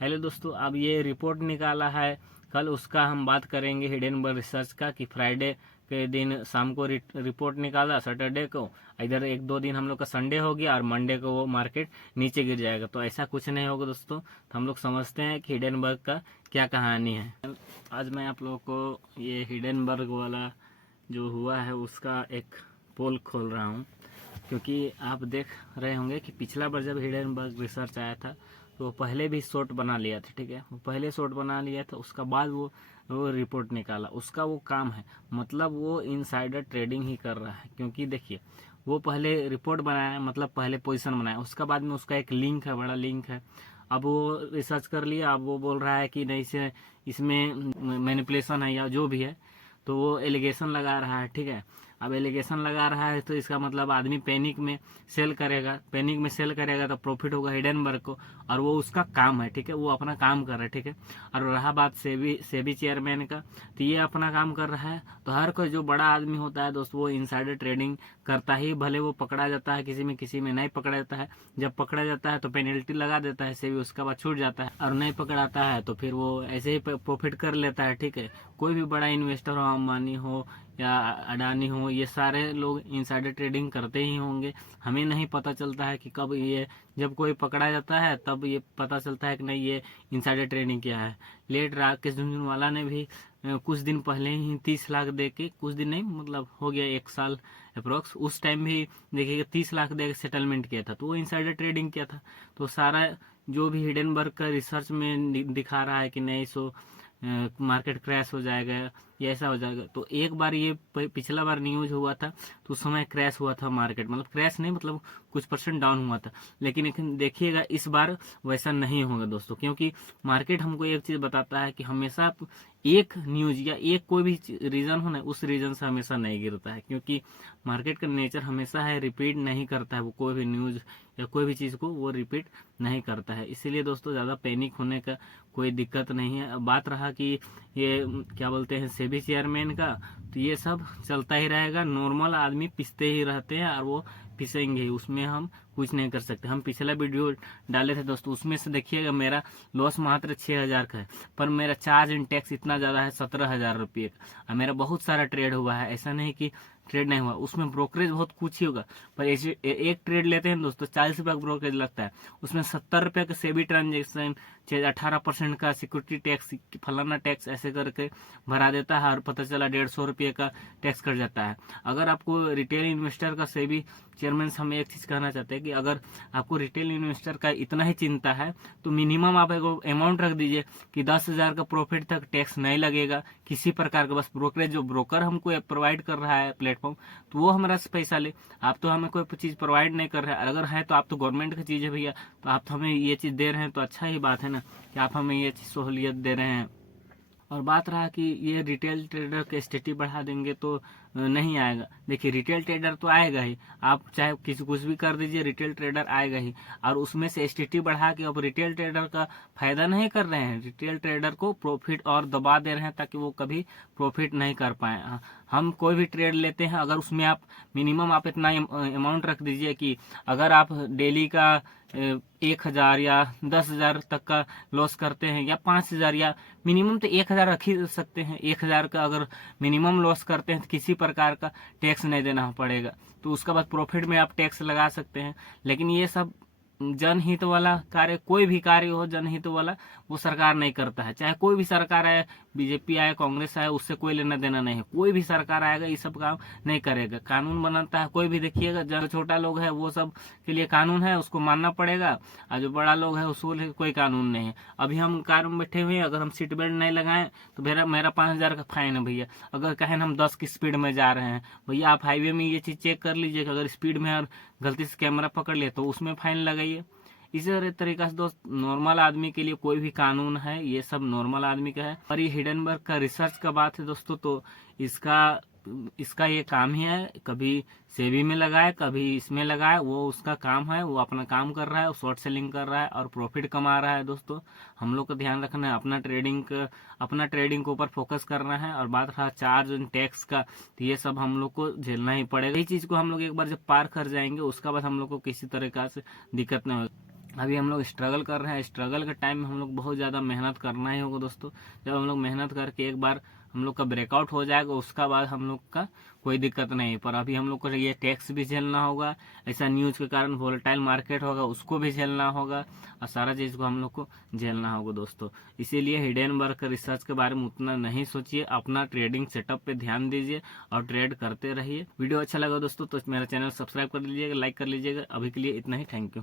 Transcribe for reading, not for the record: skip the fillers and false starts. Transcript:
Hello दोस्तों, अब ये रिपोर्ट निकाला है कल, उसका हम बात करेंगे हिडेनबर्ग रिसर्च का कि फ्राइडे के दिन शाम को रिपोर्ट निकाला, सैटरडे को इधर 1-2 दिन हम लोग का संडे हो गया और मंडे को वो मार्केट नीचे गिर जाएगा। तो ऐसा कुछ नहीं होगा दोस्तों। तो हम लोग समझते हैं कि हिडेनबर्ग का क्या कहानी है। आज मैं आप लोगों को ये हिडेनबर्ग वाला जो हुआ है उसका एक पोल खोल रहा हूँ, क्योंकि आप देख रहे होंगे कि पिछला बार जब हिडेनबर्ग रिसर्च आया था तो वो पहले भी शॉर्ट बना लिया था। ठीक है, वो पहले शॉर्ट बना लिया था, उसका बाद वो रिपोर्ट निकाला। उसका वो काम है, मतलब वो इनसाइडर ट्रेडिंग ही कर रहा है। क्योंकि देखिए, वो पहले रिपोर्ट बनाया, मतलब पहले पोजीशन बनाया, उसका बाद में उसका एक लिंक है, बड़ा लिंक है। अब वो रिसर्च कर लिया, अब वो बोल रहा है कि नहीं से इसमें मैनिपुलेशन है या जो भी है, तो वो एलिगेशन लगा रहा है। ठीक है, अब एलिगेशन लगा रहा है तो इसका मतलब आदमी पैनिक में सेल करेगा, पैनिक में सेल करेगा तो प्रॉफिट होगा हिडेनबर्ग को, और वो उसका काम है। ठीक है, वो अपना काम कर रहा है। ठीक है, और रहा बात सेबी चेयरमैन का, तो ये अपना काम कर रहा है। तो हर कोई जो बड़ा आदमी होता है दोस्त, वो इनसाइडर ट्रेडिंग करता ही, भले वो पकड़ा जाता है किसी में नहीं पकड़ा जाता है। जब पकड़ा जाता है तो पेनल्टी लगा देता है सेबी, उसके बाद छूट जाता है, और नहीं पकड़ाता है तो फिर वो ऐसे ही प्रॉफिट कर लेता है। ठीक है, कोई भी बड़ा इन्वेस्टर हो, अंबानी हो या अडानी हो, ये सारे लोग इनसाइडर ट्रेडिंग करते ही होंगे। हमें नहीं पता चलता है कि कब ये, जब कोई पकड़ा जाता है तब ये पता चलता है कि नहीं ये इनसाइडर ट्रेडिंग क्या है। लेट राकेश झुनझुनवाला ने भी कुछ दिन पहले ही 30 लाख दे के, कुछ दिन नहीं मतलब हो गया 1 साल अप्रोक्स, उस टाइम भी देखिएगा 30 लाख दे के सेटलमेंट किया था, तो वो इनसाइडर ट्रेडिंग किया था। तो सारा जो भी हिडेनबर्ग का रिसर्च में दिखा रहा है कि नहीं सो मार्केट क्रैश हो जाएगा या ऐसा हो जाएगा, तो एक बार ये पिछला बार न्यूज हुआ था तो उस समय क्रैश हुआ था मार्केट, मतलब क्रैश नहीं, मतलब कुछ परसेंट डाउन हुआ था। लेकिन देखिएगा इस बार वैसा नहीं होगा दोस्तों, क्योंकि मार्केट हमको एक चीज बताता है कि हमेशा एक न्यूज या एक कोई भी रीजन हो ना, उस रीजन से हमेशा नहीं गिरता है। क्योंकि मार्केट का नेचर हमेशा है, रिपीट नहीं करता है वो कोई भी न्यूज या कोई भी चीज को वो रिपीट नहीं करता है। इसीलिए दोस्तों ज्यादा पैनिक होने का कोई दिक्कत नहीं है। अब बात रहा कि ये क्या बोलते हैं सेबी चेयरमैन का, तो ये सब चलता ही रहेगा, नॉर्मल आदमी पिसते ही रहते हैं और वो पिसेंगे ही, उसमें हम कुछ नहीं कर सकते। हम पिछला वीडियो डाले थे दोस्तों, उसमें से देखिएगा मेरा लॉस मात्र 6,000 का है, पर मेरा चार्ज इन टैक्स इतना ज्यादा है 17,000 रुपये का, और मेरा बहुत सारा ट्रेड हुआ है, ऐसा नहीं कि ट्रेड नहीं हुआ। उसमें ब्रोकरेज बहुत कुछ ही होगा, पर एक ट्रेड लेते हैं दोस्तों 40 रुपये का ब्रोकरेज लगता है, उसमें 70 रुपये का सेबी ट्रांजेक्शन, 18% का सिक्योरिटी टैक्स, फलाना टैक्स ऐसे करके भरा देता है, और पता चला 150 रुपये का टैक्स कट जाता है। अगर आपको रिटेल इन्वेस्टर का सेबी चेयरमैन से हम एक चीज कहना चाहते हैं कि अगर आपको रिटेल इन्वेस्टर का इतना ही चिंता है तो मिनिमम आप एक अमाउंट रख दीजिए कि 10,000 का प्रॉफिट तक टैक्स नहीं लगेगा किसी प्रकार का। बस ब्रोकरेज जो ब्रोकर हमको प्रोवाइड कर रहा है प्लेटफॉर्म, तो वो हमारा से पैसा ले। आप तो हमें कोई चीज प्रोवाइड नहीं कर रहे हैं, अगर है तो आप तो गवर्नमेंट की चीज है भैया, तो आप तो हमें ये चीज दे रहे हैं, तो अच्छा ही बात है ना कि आप हमें ये चीज सहूलियत दे रहे हैं। और बात रहा कि ये रिटेल ट्रेडर के एसटीटी बढ़ा देंगे तो नहीं आएगा। देखिए रिटेल ट्रेडर तो आएगा ही, आप चाहे किसी कुछ भी कर दीजिए, रिटेल ट्रेडर आएगा ही। और उसमें से एसटीटी बढ़ा के अब रिटेल ट्रेडर का फायदा नहीं कर रहे हैं, रिटेल ट्रेडर को प्रॉफिट और दबा दे रहे हैं ताकि वो कभी प्रॉफिट नहीं कर पाए। हम कोई भी ट्रेड लेते हैं, अगर उसमें आप मिनिमम आप इतना अमाउंट रख दीजिए कि अगर आप डेली का 1,000 या 10,000 तक का लॉस करते हैं, या 5,000, या मिनिमम तो 1,000 रख ही सकते हैं। 1,000 का अगर मिनिमम लॉस करते हैं तो किसी प्रकार का टैक्स नहीं देना पड़ेगा, तो उसके बाद प्रॉफिट में आप टैक्स लगा सकते हैं। लेकिन ये सब जनहित वाला कार्य, कोई भी कार्य हो जनहित वाला, वो सरकार नहीं करता है। चाहे कोई भी सरकार आए, बीजेपी आए, कांग्रेस आए, उससे कोई लेना देना नहीं है। कोई भी सरकार आएगा ये सब काम नहीं करेगा। कानून बनाता है कोई भी, देखिएगा जो छोटा लोग है वो सब के लिए कानून है, उसको मानना पड़ेगा, और जो बड़ा लोग है उसको लिए कोई कानून नहीं है। अभी हम कार में बैठे हुए हैं, अगर हम सीट बेल्ट नहीं लगाएं तो मेरा 5,000 का फाइन है भैया। अगर कहें हम 10 की स्पीड में जा रहे हैं, भैया आप हाईवे में ये चीज चेक कर लीजिए कि अगर स्पीड में और गलती से कैमरा पकड़ ले तो उसमें फाइन लगाइए। इसी तरीका से दोस्त नॉर्मल आदमी के लिए कोई भी कानून है, ये सब नॉर्मल आदमी का है। और ये हिडेनबर्ग का रिसर्च का बात है दोस्तों, तो इसका ये काम ही है, कभी सेबी में लगाए कभी इसमें लगाए, वो उसका काम है, वो अपना काम कर रहा है, वो शॉर्ट सेलिंग कर रहा है और प्रॉफिट कमा रहा है। दोस्तों हम लोग को ध्यान रखना है, अपना ट्रेडिंग के ऊपर फोकस करना है। और बात रहा चार्ज एंड टैक्स का, तो ये सब हम लोग को झेलना ही पड़ेगा। ये चीज को हम लोग एक बार जब पार कर जाएंगे उसका बाद हम लोग को किसी तरीका से दिक्कत नहीं होगी। अभी हम लोग स्ट्रगल कर रहे हैं। स्ट्रगल के टाइम में हम लोग बहुत ज़्यादा मेहनत करना ही होगा दोस्तों। जब हम लोग मेहनत करके एक बार हम लोग का ब्रेकआउट हो जाएगा, उसका बाद हम लोग का कोई दिक्कत नहीं। पर अभी हम लोग को ये टैक्स भी झेलना होगा, ऐसा न्यूज़ के कारण वोलेटाइल मार्केट होगा उसको भी झेलना होगा, और सारा चीज़ को हम लोग को झेलना होगा दोस्तों। इसीलिए हिडेनबर्ग रिसर्च के बारे में उतना नहीं सोचिए, अपना ट्रेडिंग सेटअप पे ध्यान दीजिए और ट्रेड करते रहिए। वीडियो अच्छा लगा दोस्तों तो मेरा चैनल सब्सक्राइब कर लीजिएगा, लाइक कर लीजिएगा। अभी के लिए इतना ही, थैंक यू।